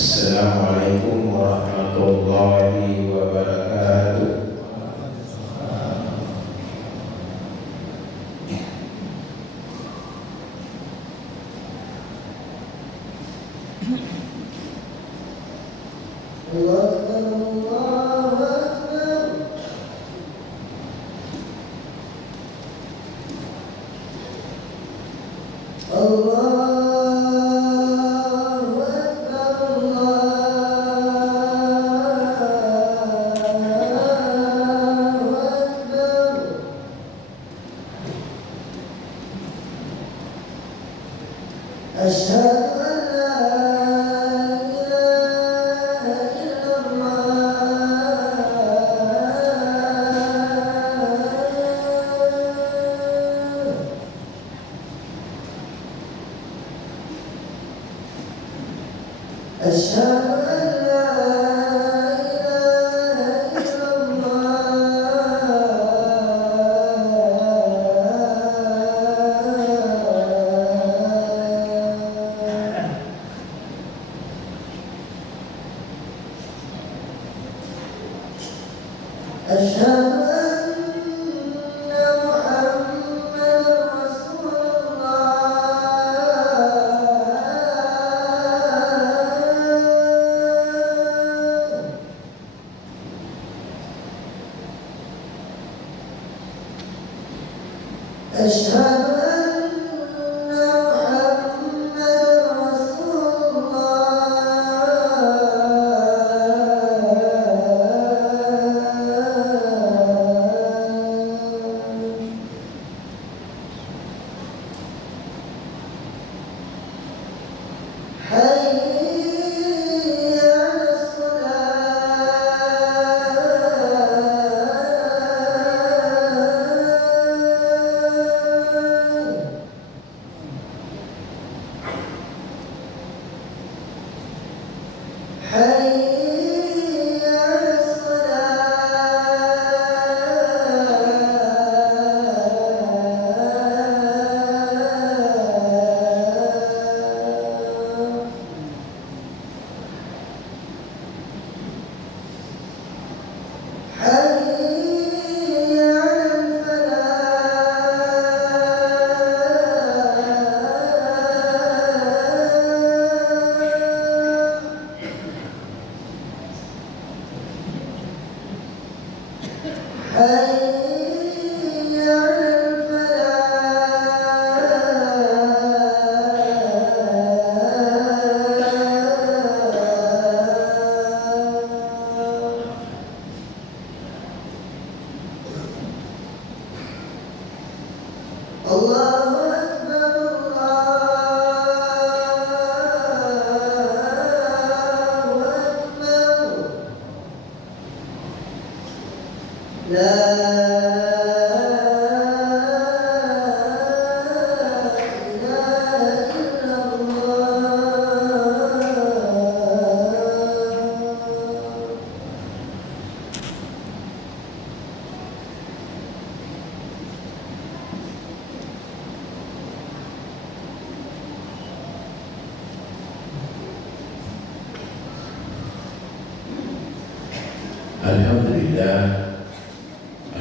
Assalamualaikum warahmatullahi wabarakatuh.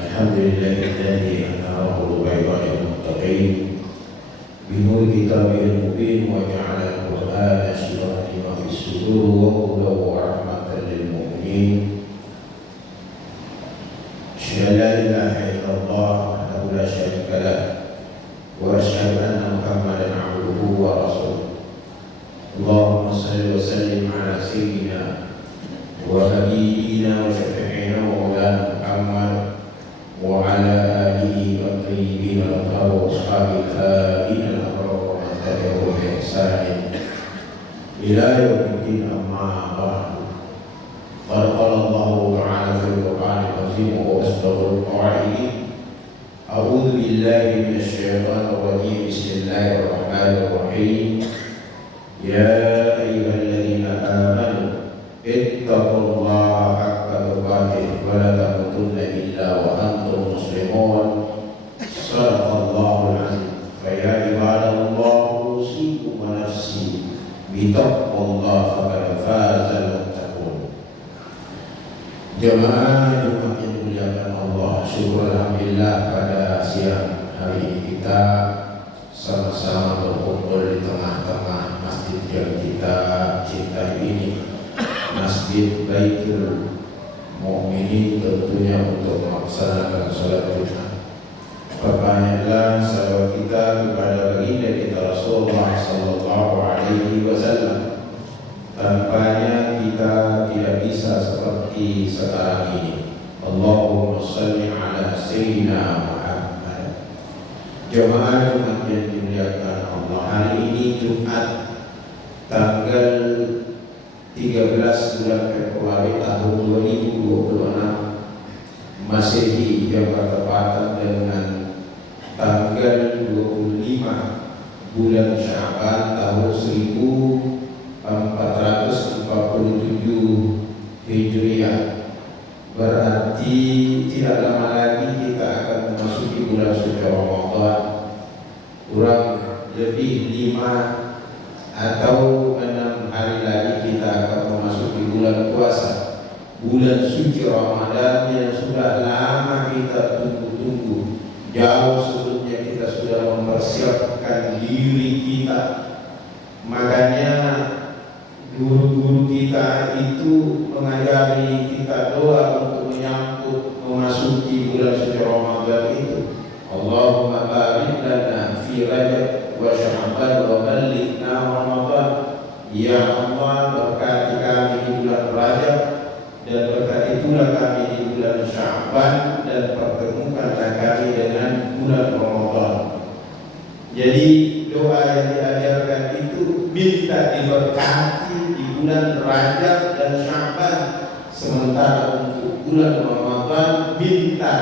Alhamdulillahilladzi anara bayda'il muttaqin binur kitabil mubin wa ja'ala al-Qur'ana shifaan lima fis sudur wa hudan wa rahmatan lil mu'minin. Asyhadu an la ilaha illallah wahdahu la syarika lah wa asyhadu anna Muhammadan 'abduhu wa rasuluh. Allahumma shalli wa sallim ala sayyidina wa habibina wa syafi'ina wa maulana Muhammad wa ala alihi wa tayyibin al-athhar wa ashabil hadin al-abrar wa man tabi'ahum bi ihsan ila yaumiddin, amma ba'du. Qala Allahu ta'ala fil Qur'anil azim wa asdaqul qa'ilin. A'udzu billahi minasy syaithanir rajim. Bismillahirrahmanir rahim. Ya ayyuhalladzina amanu ittaqullaha haqqa tuqatih wa la tamutunna illa wa antum muslimun. Shadaqallahul azim. Fa ya ibadallah usikum wa nafsi bi bittaqwallahi faqad fazal muttaqun. Jemaah Jumat yang dimuliakan Allah, syukur alhamdulillah pada siang hari ini kita sama-sama berkumpul di tengah-tengah masjid yang kita cintai ini, Masjid Baitul Mu'minin, tentunya untuk melaksanakan salat Jumat. Pertanyaanlah salawat kita kepada baginda kita Rasulullah sallallahu alaihi wasallam. Tanpanya kita tidak bisa seperti sekarang ini. Allahumma shalli ala sayyidina Muhammad. Jemaah Jumat yang dimuliakan Allah, hari ini Jumat tanggal 13 bulan Februari tahun 2026 Masehi, yang bertepatan dengan tanggal 25 bulan Sya'ban tahun 1447 Hijriah. Berarti tidak lama lagi kita akan memasuki bulan suci Ramadan. Kurang lebih 5 atau 6 hari lagi kita akan memasuki bulan puasa, bulan suci Ramadan yang sudah lama kita tunggu-tunggu. Jauh sebelumnya kita sudah mempersiapkan diri kita. Makanya guru-guru kita itu mengajari kita doa untuk menyambut memasuki bulan suci Ramadan itu. Allahumma barik lana fi Rajab wa Sya'ban wa ballighna Ramadan. Ya Allah, berkati kami di bulan Rajab dan berkati pula kami di bulan Sya'ban, dan pertemukanlah kami dengan bulan Ramadan. Jadi doa yang diajarkan itu minta diberkati di bulan Rajab dan Sya'ban, sementara untuk bulan Ramadan minta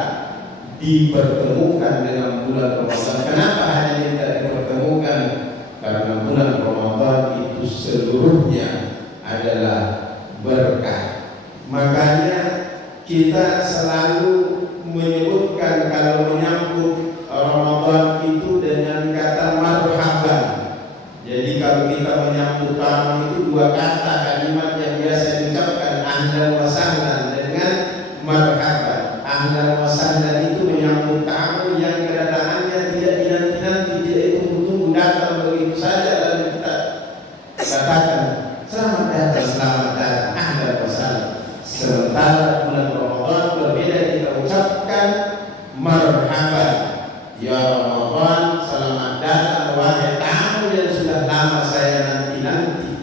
dipertemukan dengan bulan Ramadan. Kenapa hanya minta dipertemukan? Karena bulan Ramadan itu seluruhnya adalah berkah. Makanya kita selalu menyebutkan kalau menyambut Ramadan itu dengan kata marhaban. Jadi kalau kita menyambut tamu itu dua kata kalimat yang biasa diucapkan, ahlan wa sahlan dengan marhaban. Ahlan wa sahlan itu menyambut tamu yang kedatangannya tidak dinanti-nanti, tidak ditunggu-tunggu, datang begitu saja lalu kita katakan selamat datang, selamat datang, ahlan wa sahlan. Sementara bulan Ramadan berbeda, kita ucapkan marhaban. Ya Ramadan, selamat datang wahai tamu yang sudah lama saya nanti-nanti.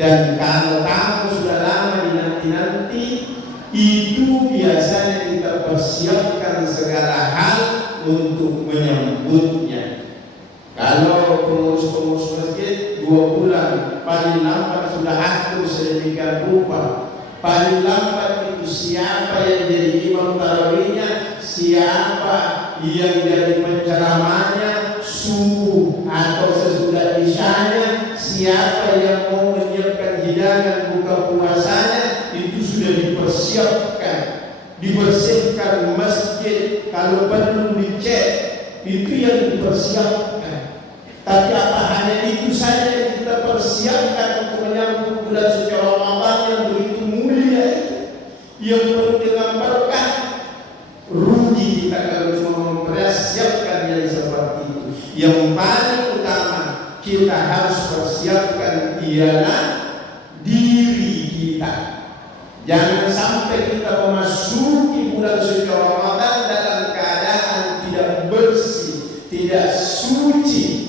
Dan kalau tamu sudah lama dinanti-nanti, itu biasanya kita persiapkan segala hal untuk menyambutnya. Kalau pengurus-pengurus masjid 2 bulan paling lambat sudah atur sedemikian rupa. Paling lambat itu siapa yang jadi imam tarawihnya, siapa yang jadi penceramahnya subuh atau sesudah isyanya, siapa yang mau menyiapkan hidangan buka puasanya, itu sudah dipersiapkan. Dibersihkan masjid, kalau perlu dicek, itu yang dipersiapkan. Tapi apa hanya itu saja yang kita persiapkan untuk menyambut bulan suci Ramadan yang begitu mulia itu, yang penuh dengan berkah? Rugi kita kalau cuma mempersiapkan yang seperti itu. Yang paling utama kita harus persiapkan ialah diri kita. Jangan sampai kita memasuki bulan suci Ramadan dalam keadaan tidak bersih, tidak suci.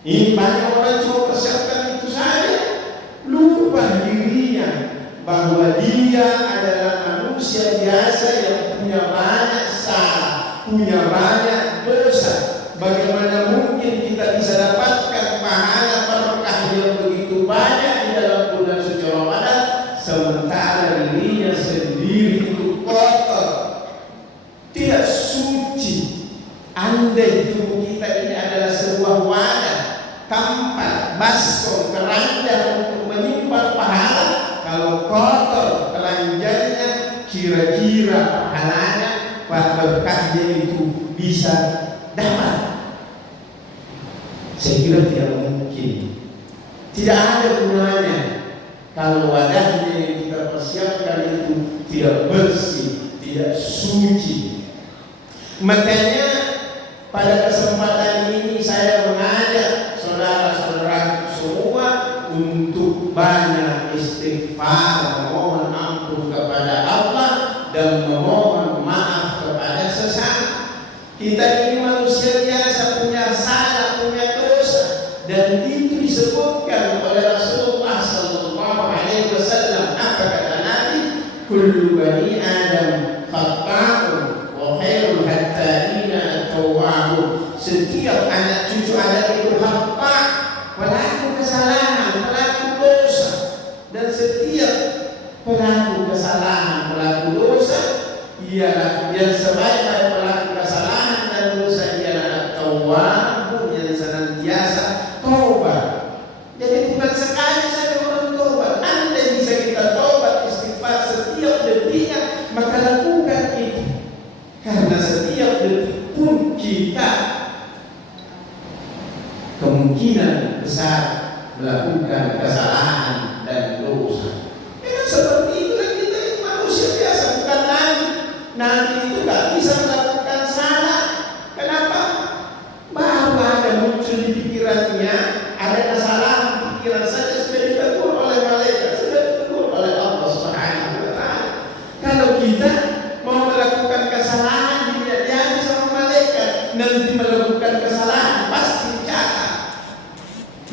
Ini banyak orang cuma persiapkan itu saja, lupa dirinya bahwa dia adalah manusia biasa yang punya banyak salah, punya banyak dosa. Bagaimana mungkin kita bisa dapatkan pahala berkah yang begitu banyak di dalam bulan suci Ramadan, sementara dirinya sendiri itu kotor, tidak suci. Andai tubuh kita ini adalah sebuah wadah, tempat, baskom, keranjang untuk menyimpan pahala, kalau kotor keranjangnya, kira-kira pahalanya, berkahnya itu bisa dapat? Saya kira tidak mungkin. Tidak ada gunanya kalau wadahnya yang kita persiapkan itu tidak bersih, tidak suci. Makanya pada kesempatan ini saya mengajak saudara-saudara semua untuk banyak istighfar, memohon ampun kepada Allah dan memohon maaf kepada sesama. Kita ini manusia biasa, punya salah, punya dosa, dan itu disebutkan oleh Rasulullah sallallahu alaihi wasallam. Apa kata Nabi? Kullu bani Adam khata'un wa khairul hatta'ina at-tawwabun. Setiap anak cucu Adam itu khata', pelaku kesalahan, pelaku dosa, dan setiap pelaku kesalahan, pelaku dosa ialah yang sebaik-baik pelaku kesalahan dan dosa ialah at-tawwabun, yang senantiasa taubat. Jadi bukan sekali saja orang taubat. Andai bisa kita taubat istighfar setiap detiknya, maka lakukan itu. Karena setiap detik pun kita kemungkinan besar melakukan kesalahan dan dosa. Seperti itulah kita ini manusia biasa, bukan nabi. Nabi itu gak bisa melakukan salah. Kenapa? Bahwa ada muncul di pikirannya, ada kesalahan pikiran saja sudah ditegur oleh malaikat, sudah ditegur oleh Allah Subhanahu wa Ta'ala. Kalau kita mau melakukan kesalahan, dilihat sama malaikat, nanti melakukan kesalahan pasti dicatat.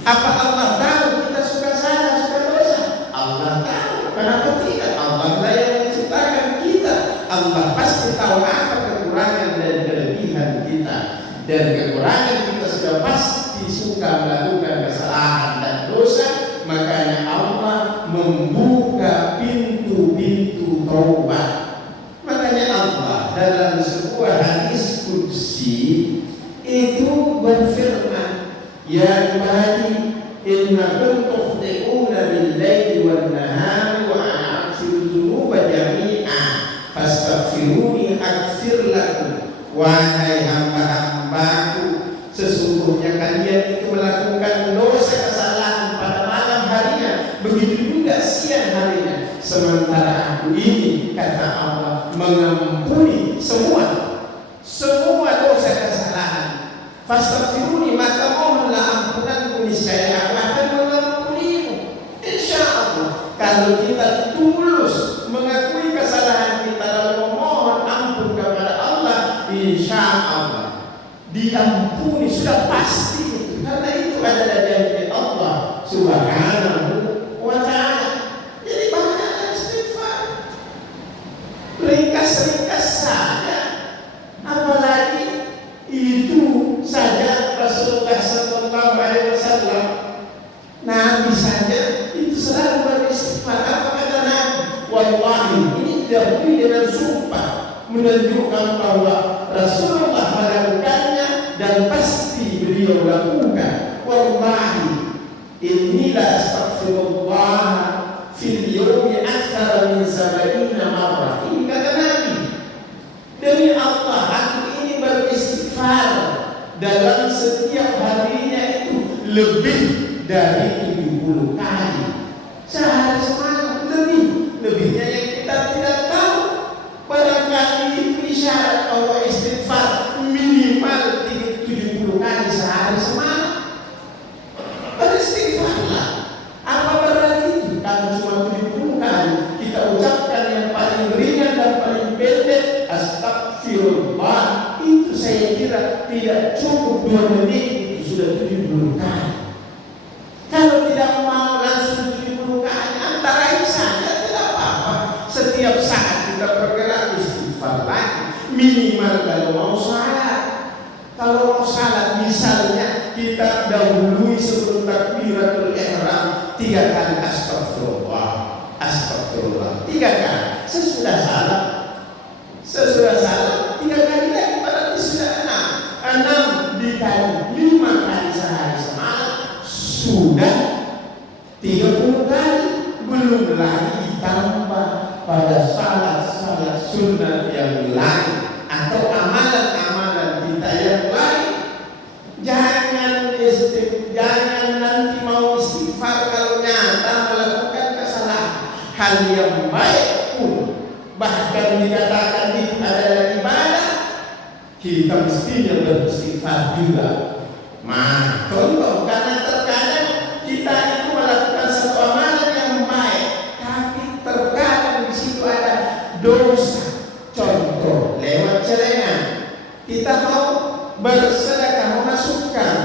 Apa Allah tahu kita suka salah, suka dosa? Allah tahu. Kenapa tidak? Allah lah yang menciptakan kita. Allah pasti tahu apa kekurangan dan kelebihan kita. Dan kekurangan kita sudah pasti suka melakukan kesalahan dan dosa. Makanya Allah membuka pintu-pintu taubat. Makanya Allah dalam sebuah hadis qudsi itu berfirman, ya ibadi innakum tukhti'una bil-laili wan-nahari wa ana aghfiru dzunuba jami'an fastaghfiruni aghfir lakum. Wahai hamba-hambaku, sesungguhnya kalian itu melakukan dosa kesalahan pada malam harinya, begitu juga siang harinya. Sementara aku ini, kata Allah, mengampuni semua dosa kesalahan. Fastaghfiruni, maka mohonlah ampunanku, niscaya aku akan mengampunimu. Insyaallah, kalau kita tulus mengakui kesalahan kita lalu memohon ampun kepada Allah, insyaallah diampuni, sudah pasti itu. Karena itu adalah janji Allah Subhanahu wa Ta'ala. Jadi banyak istighfar, ringkas-ringkas saja, apalagi itu saja Rasulullah sallallahu alaihi wasallam, Nabi saja itu selalu beristighfar. Apa kata Nabi? Wallahi, ini didahului dengan sumpah menunjukkan bahwa Rasulullah melakukannya dan pasti beliau lakukan. Wallahi, inilah astaghfirullah fil yawmi akthar min 70 marrah. Ini kata Nabi, demi Allah aku ini beristighfar dalam setiap harinya itu lebih dari 70 kali. Sehari semalam lebihnya yang kita tidak tahu. Barangkali itu isyarat bahwa istighfar minimal 70 kali sehari semalam. Beristighfarlah. Apa berarti itu? Kalau cuma 70 kali kita ucapkan yang paling ringan dan paling pendek, astagfirullah, itu saya kira tidak cukup 2 menit, itu sudah 70 kali. Kalau tidak mau langsung 70 kali, antara saja tidak apa-apa. Setiap saat kita bergerak istighfar lagi. Minimal kalau mau salat. Kalau mau salat misalnya kita dahului sebelum takbiratul ihram 3 kali astagfirullah, astagfirullah 3 kali. Sesudah salat 3 kali lagi, berarti sudah 6 dikali 5 kali sehari semalam sudah 30 kali. Belum lagi ditambah pada salat-salat sunnah yang lain atau amalan-amalan kita yang lain. Jangan nanti mau istighfar hal yang baik pun, bahkan dikatakan itu adalah ibadah, kita mestinya beristighfar juga. Contoh, karena terkadang kita itu melakukan satu amalan yang baik, tapi terkadang di situ ada dosa. Contoh, lewat celengan, kita mau bersedekah, memasukkan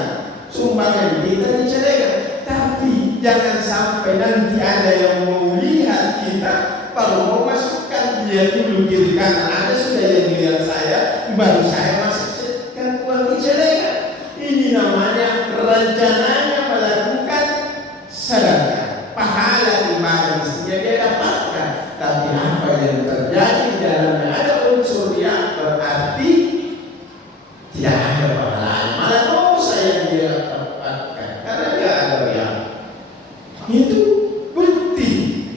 sumbangan kita di celengan, tapi jangan sampai nanti ada yang mau lihat kita baru mau masukkan, dia dulu kiri kanan, ada sudah yang lihat saya, baru saya masukkan uang di celengan. Ini namanya rencananya melakukan sedekah, pahala ibadah mestinya dia dapatkan, tapi apa yang terjadi dalamnya ada unsur yang berarti tidak ada pahala, malah dosa yang dia dapatkan karena dia ada yang itu. Bukti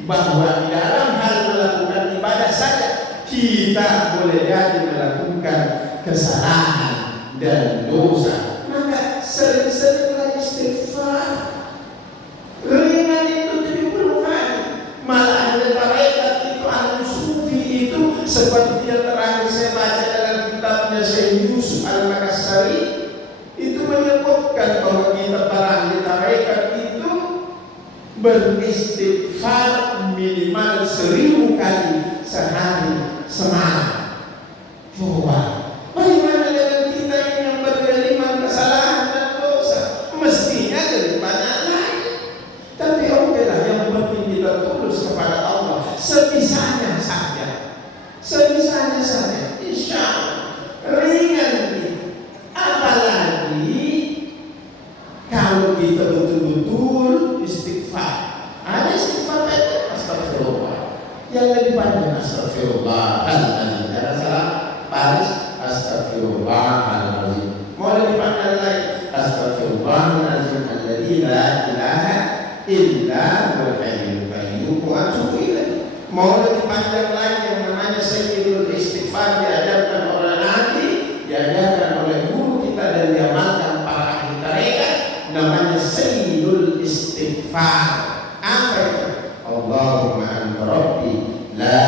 bahwa di dalam hal melakukan ibadah saja kita boleh jadi melakukan kesalahan dan dosa. Maka sering-seringlah istighfar. Ringan itu 70 kali. Malah ada tarekat itu, ahli sufi itu, seperti yang terakhir saya baca dalam kitabnya Syekh Yusuf Al-Makassari, itu menyebutkan bahwa kita para ahli tarekat itu beristighfar minimal 1000 kali sehari semalam. Coba, bagaimana dengan kita ini yang bergelimang kesalahan dan dosa? Mestinya lebih banyak lagi. Tapi oke lah, yang penting kita tulus kepada Allah sebisanya saja. Sebisanya saja, insya Allah ringan itu. Apalagi kalau kita betul-betul istighfar. Ada istighfar itu astagfirullah, yang lebih panjang astagfirullahaladzim, jangan salah baris, astagfirullahaladzim. Mau lebih panjang lagi, astagfirullahaladzim alladzi la ilaha illa huwal hayyul qayyum wa atubu ilaih. Mau lebih panjang lagi yang namanya sayyidul istighfar, diajarkan oleh Nabi, diajarkan oleh guru kita dan diamalkan para ahli tarekat, namanya sayyidul istighfar. Apa itu? Allahumma anta rabbi la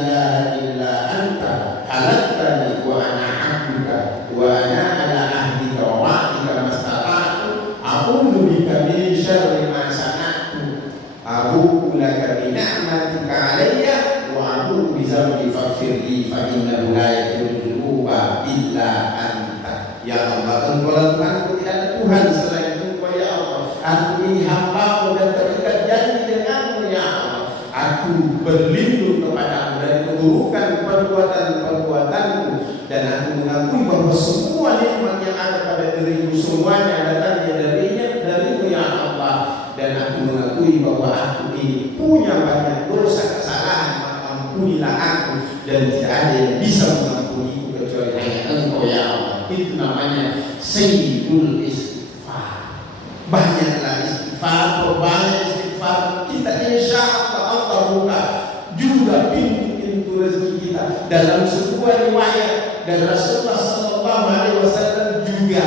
ilaha illa anta khalaqtani wa ana 'abduka wa ana 'ala ahdika wa wa'dika mastata'tu a'udzu bika min syarri ma sana'tu abu'u laka bi ni'matika 'alayya wa abu'u bi dzambi faghfir li fa innahu la yaghfiru dzunuba illa anta. Ya Allah, Engkau Tuhanku, tidak ada Tuhan selain Engkau ya Allah. Aku ini hamba-Mu dan terikat janji denganmu ya Allah. Aku berlindung kepadamu dari keburukan perbuatan-perbuatanku, dan aku mengakui bahwa semua nikmat yang ada pada dirimu semuanya datangnya darimu ya Allah. Dan aku mengakui bahwa aku ini punya banyak dosa kesalahan, maka ampunilah aku, dan tidak ada yang bisa mengampuniku kecuali hanya Engkau ya Allah. Itu namanya sayyidul istighfar. Banyaklah istighfar, perbanyak istighfar. Kita insya Allah buka juga pintu-pintu rezeki kita. Dalam sebuah riwayat dari Rasulullah sallallahu alaihi wasallam juga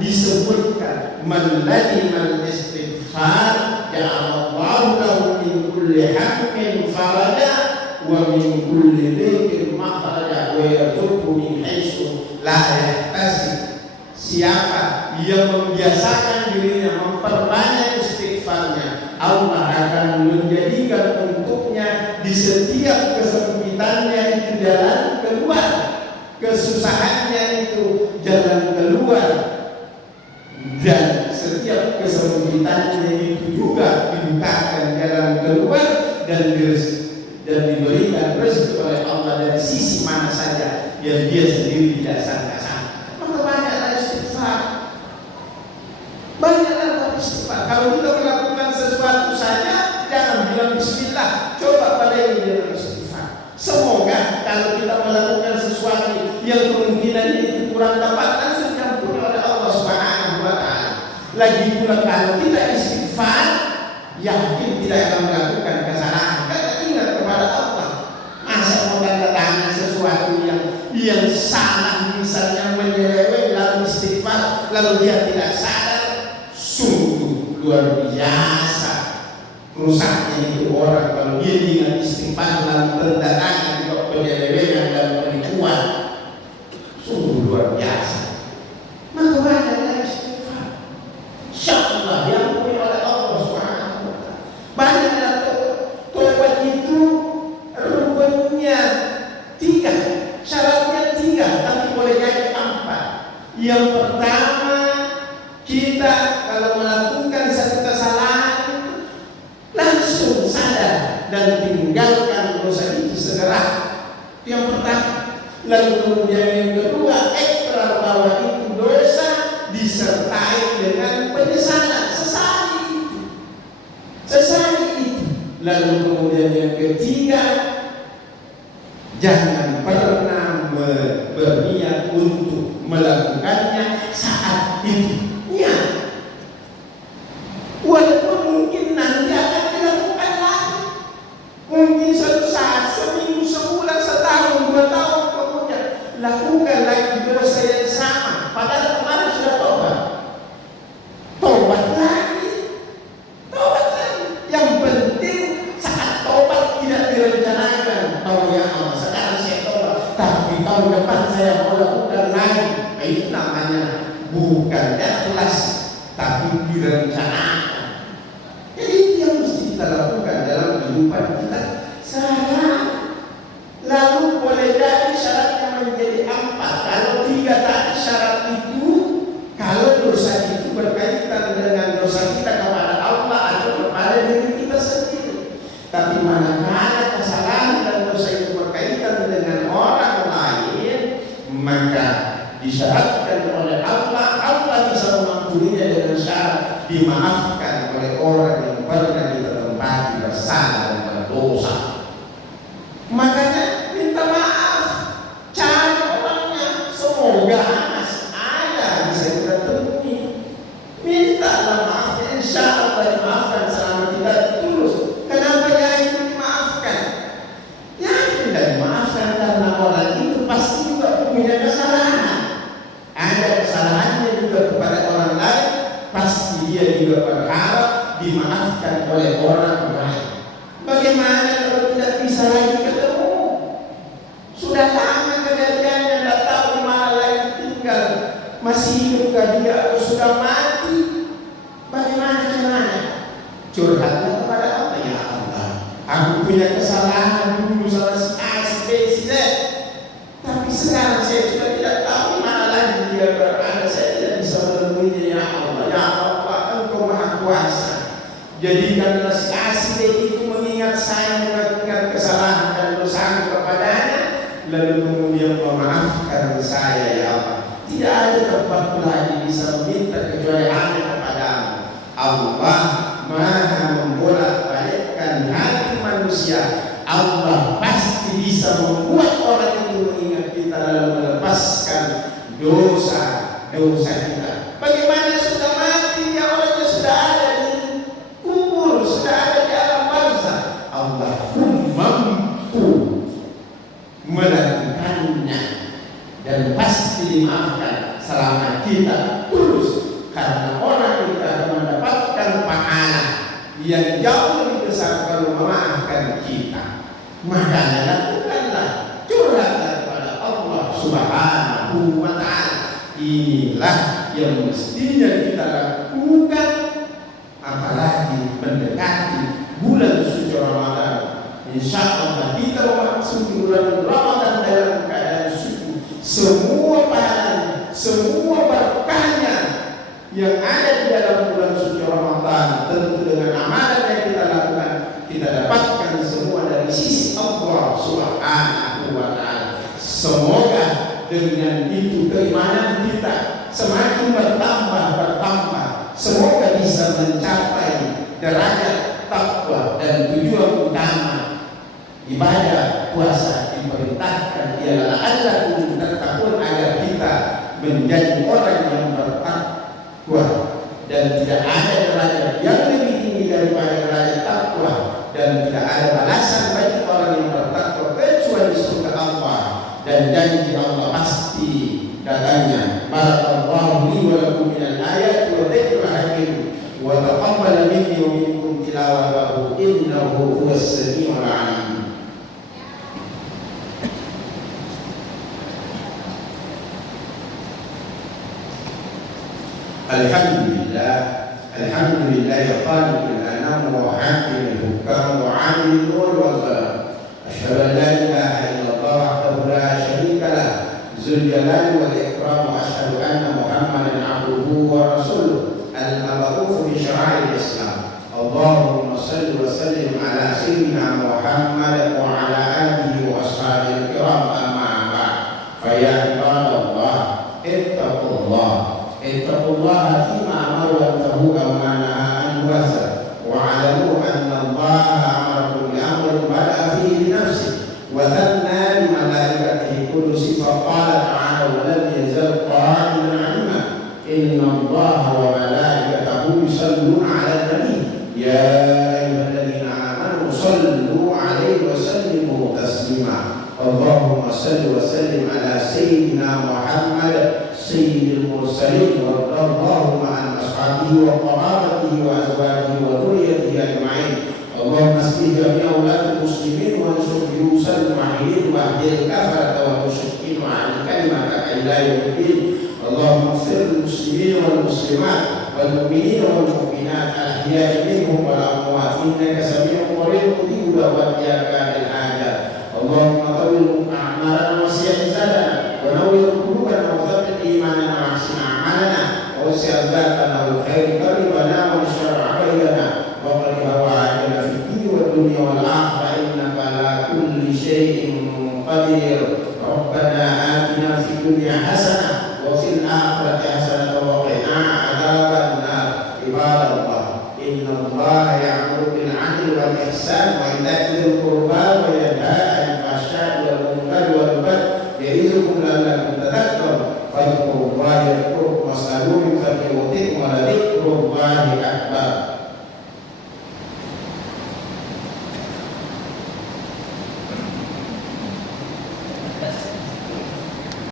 disebutkan, man lazimal istighfar ja'alallahu lahu min kulli hammin faraja wa min kulli dhiqin makhraja wa yarzuqhu min haitsu la yahtasib. Siapa yang membiasakan dirinya memperbanyak istighfarnya, Allah akan menjadikan untuknya di setiap kesempitannya itu jalan keluar, kesusahannya itu jalan keluar, dan setiap kesempitannya itu juga dibukakan jalan keluar, dan diberikan rezeki oleh Allah dari sisi mana saja yang dia sendiri tidak sangka-sangka. Maka banyaklah istighfar. Banyaklah istighfar. Kalau kita melakukan sesuatu saja, jangan bilang bismillah, coba pada ini dengan istighfar. Semoga kalau kita melakukan sesuatu yang kemungkinan itu kurang tepat, langsung diampuni oleh Allah Subhanahu wa Ta'ala. Lagi pula kalau kita istighfar, yakin tidak akan melakukan kesalahan. Karena ingat kepada Allah. Masa mau tanda tangan sesuatu yang salah, misalnya menyeleweng lalu istighfar, lalu dia tidak sadar, sungguh luar biasa rusaknya itu orang kalau dia dengan istighfar dalam pendatangan juga penyelewengan dan penipuan sungguh luar biasa. Maka banyak istighfar, insyaallah diampuni oleh Allah Subhanahu wa taala. Banyaklah tobat itu rukunnya 3, syaratnya 3, tapi boleh jadi 4. Yang pertama, kita kalau melakukan satu kesalahan langsung sadar dan tinggalkan dosa itu segera. Itu yang pertama. Lalu kemudian yang kedua, ekstrak bahwa itu dosa disertai dengan penyesalan, sesali itu. Lalu kemudian yang ketiga, jangan pernah berniat untuk melakukannya saat itu. Ya, walaupun mungkin nanti akan dilakukan lagi, mungkin suatu saat, seminggu, sebulan, setahun, 2 tahun kemudian lakukan lagi dosa yang sama, padahal kemarin sudah tobat lagi. Yang penting saat tobat tidak direncanakan bahwa ya Allah sekarang saya tobat, tapi tahun depan saya mau lakukan lagi. Itu namanya bukan ikhlas, tapi direncanakan. Jadi itu yang mesti kita lakukan dalam kehidupan kita sehari-hari. Lalu boleh jadi syaratnya menjadi 4. Kalau 3 tadi syarat itu, kalau dosa itu berkaitan dengan dosa kita kepada Allah atau kepada diri kita sendiri. Tapi manakala kesalahan dan dosa itu berkaitan dengan orang lain, maka disyaratkan oleh Allah, Allah bisa mengampuninya dengan syarat dimaafkan oleh orang yang pernah kita tempati bersalah dan berdosa. Makanya minta maaf, cari orangnya, semoga masih ada bisa kita temui. Mintalah maafnya, insya Allah dimaafkan selama kita tulus. Kenapa ya itu dimaafkan? Ya tidak dimaafkan karena orang itu pasti juga punya kesalahan. Ada kesalahannya juga kepada orang lain, pasti dia juga berharap dimaafkan oleh orang lain. Bagaimana kalau tidak bisa lagi ketemu? Sudah lama kejadiannya, tidak tahu di mana lagi tinggal, masih hidupkah dia atau sudah mati? Bagaimana caranya? Curhatlah kepada Allah, ya Allah, aku punya kesalahan dulu sama si A, si B, si Z, tapi sekarang saya sudah tidak tahu di mana lagi dia berada. Saya tidak bisa menemuinya, ya Allah. Ya Allah, Engkau Maha Kuasa. Jadikanlah si A, si B itu mengingat saya, mengingat kesalahan dan dosa kepadanya, lalu kemudian memaafkan saya, ya Allah. Tidak ada tempat lagi bisa meminta kecuali hanya kepadamu. Allah Maha membolak-balikkan hati manusia. Allah pasti bisa membuat orang itu mengingat kita lalu melepaskan dosa kita. Bagaimana sudah mati, ya orangnya sudah ada di kubur, sudah ada di alam barzakh. Allah pun mampu melakukannya dan pasti dimaafkan selama kita tulus, karena orang itu akan mendapatkan pahala yang jauh lebih besar kalau memaafkan kita. Maka lakukanlah, curhatlah kepada Allah Subhanahu wa ta'ala. Inilah yang mestinya kita lakukan, apalagi mendekati bulan suci Ramadan. Insya Allah kita memasuki bulan Ramadan dalam keadaan suci. Semua pahala, semua berkahnya yang ada di dalam bulan suci Ramadan, tentu dengan amalan yang kita lakukan, kita dapatkan semua dari sisi Allah Subhanahu wa ta'ala. Semoga dengan itu keimanan kita semakin bertambah. Semoga bisa mencapai derajat takwa, dan tujuan utama ibadah puasa diperintahkan ialah la'allakum tattaqun, agar kita menjadi orang yang bertakwa, dan tidak ada derajat yang lebih tinggi daripada derajat takwa, dan tidak ada balasan bagi orang yang bertakwa kecuali surga Allah, dan janji Allah pasti datangnya. Barakallahu li wa lakum minal ayati wa dzikril hakim wa taqabbal minni wa minkum tilawatahu innahu huwas samiul alim. Alhamdulillah ya khaliqil anam wa hakimil hukam wa alimul nur wal kalam. Asyhadu an la ilaha illallah wahdahu la syarika lah, dzul jalali wal ikram, wa asyhadu anna Muhammadan abduhu wa rasuluh, al-mab'uts bi syara'il Islam. Allahumma shalli wa sallim ala sayyidina Muhammad wa ala alihi wa ashabihi kiram, amma ba'd. Fa ya ibadallah ittaqullaha fima amara wa tahu ma naha an wasa, wa 'alamu anna Allaha amarakum bi amrin bada'a fihi bi nafsihi wa thanna bi malaikatihi qudusi fa qala ta'ala wa lam yazal qa'ilan 'alima inna Allaha wa malaikatahu yusalluna 'alan nabi ya ayyuhalladzina amanu sallu 'alaihi wa sallimu taslima. Allahumma salli wa sallim ala sayyidina Muhammad sayyidil mursalin wa radallahu an ashabihi wa qarabatihi wa azwajihi wa dhurriyyatihi ajma'in. Allahumma asli jami' awlad muslimin wa ansur yusal mu'ahidin wa ahdil kafarata wa musyrikin wa an kalimata ila yawmiddin. Allahumma ighfir lil muslimin wal muslimat wal mu'minin wal mu'minat al-ahya'i minhum wal amwat innaka sami'un qarib mujibud da'wat ya qadil hajat. Allahumma tawil a'malana wa siyah zadana wa nawwir qulubana wa thabbit imanana wa ahsin a'malana wa wasi' dzatana wal khair qaribana wa syarr 'abaidana wa qad hawa'ana fid dunya wad dunya wal akhirah innaka ala kulli syai'in qadir. Rabbana atina fid dunya hasanah wa fil akhirati hasanah wa qina adzaban nar. Ibadallah innallaha ya'muru bil 'adli wal ihsan wa ita'i dzil qurba wa yanha 'anil fahsya'i wal munkari wal baghi ya'izukum la'allakum tadhakkarun. Fadhkurullaha yadhkurkum was'aluhu yuthabbitukum wa la dhikrullahi